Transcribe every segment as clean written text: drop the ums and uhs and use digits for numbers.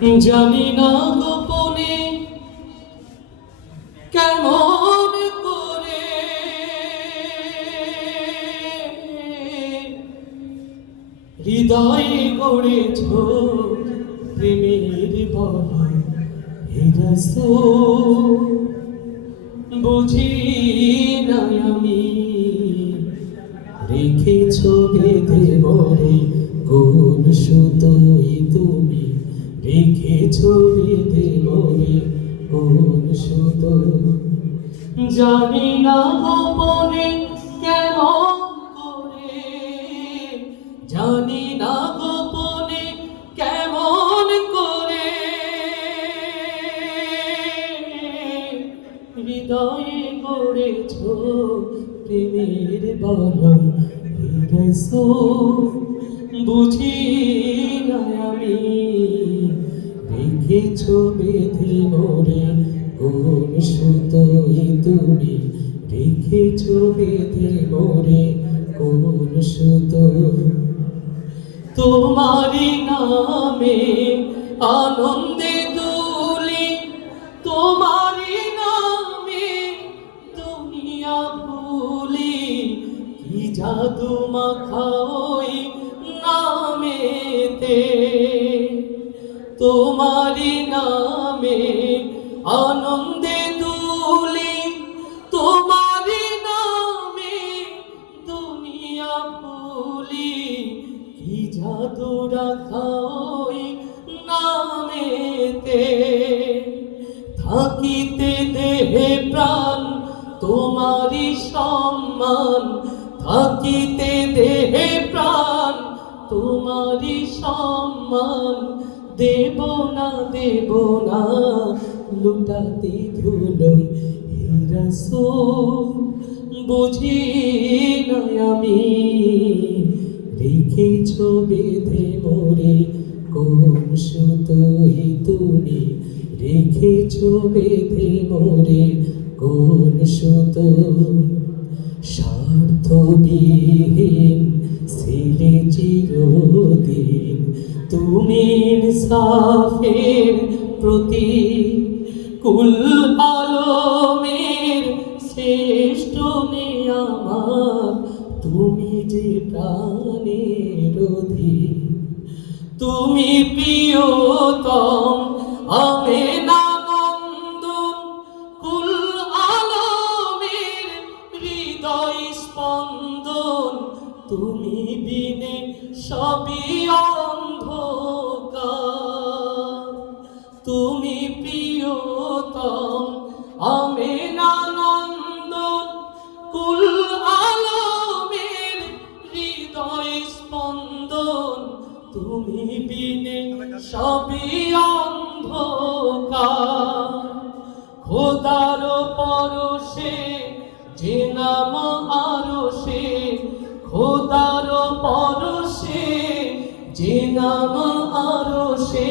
জানি না গোপনে কেমন করে হৃদয়ে গড়েছ প্রেমের বলয় হে রাসূল। বুঝি না আমি রেখেছ বেঁধে মরে কোন সুতোই তুমি, রেখেছ বেঁধে মরে কোন সুতো। জানি না গোপনে কেমন করে, জানি না গোপনে কেমন করে হৃদয়ে গড়েছ প্রেমের বলয় হে রাসূল। বুঝি না আমি রেখেছ বেঁধে মোরে কোন সুতোই তুমি, রেখেছ বেঁধে মোরে কোন সুতো। তোমারি নামে আনন্দে দুলি, তোমারি নামে দুনিয়া ভুলি, কি জাদু মাখা ওই নামেতে। তোমারি নামে আনন্দে দুলি, তোমারি নামে দুনিয়া ভুলি, কি জাদু রাখা ওই নামেতে। থাকিতে দেহে প্রাণ তোমারি সম্মান, থাকিতে দেহে প্রাণ তোমারি সম্মান। দেব না লুটাতে ধুলোয় হে রাসূল। বুঝি না আমি রেখেছ বেঁধে মোরে কোন সুতোই তুমি, রেখেছ বেঁধে মোরে কোন সুতো। স্বার্থবিহীন ছিলে চিরদিন তুমি ইনসাফের প্রতি, কুল আলমের শ্রেষ্ঠ নেয়ামত তুমি যে প্রাণের অধিক। তুমি প্রিয়তম আমেনা নন্দন, কুল আলমের হৃদয় স্পন্দন। তুমি বিনে সবই অন্ধকার, তুমি প্রিয়তম আমেনা নন্দন, কুল আলমের হৃদয় স্পন্দন। তুমি বিনে সবই অন্ধকার। খোদার পরশে যে নাম আরশে, খোদার পরশে যে নাম আরশে,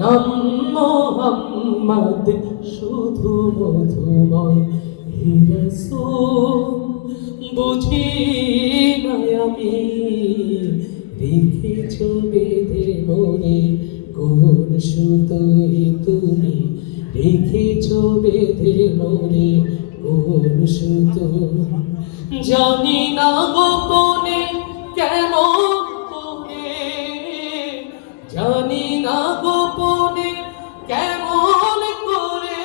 নাম মুহাম্মদ শুধু মধুময় হে রাসূল। বুঝি না আমি রেখেছ বেঁধে মোরে কোন সুতোই তুমি, রেখেছ বেঁধে মোরে কোন সুতো। জানি না গোপনে কেমন করে, জানি না গোপনে কেমন করে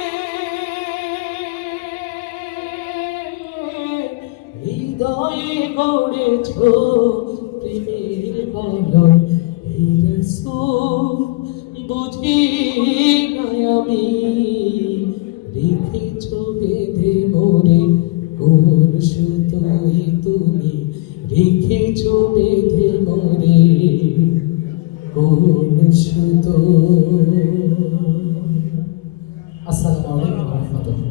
হৃদয়ে গড়েছ প্রেমের বলয় হে রাসূল। বুঝি না আমি রেখেছ বেঁধে মোরে কোন সুতোই তুমি, রেখেছ বেঁধে মোরে কোন সুতো। আসসালামু আলাইকুম ওয়া রাহমাতুল্লাহ।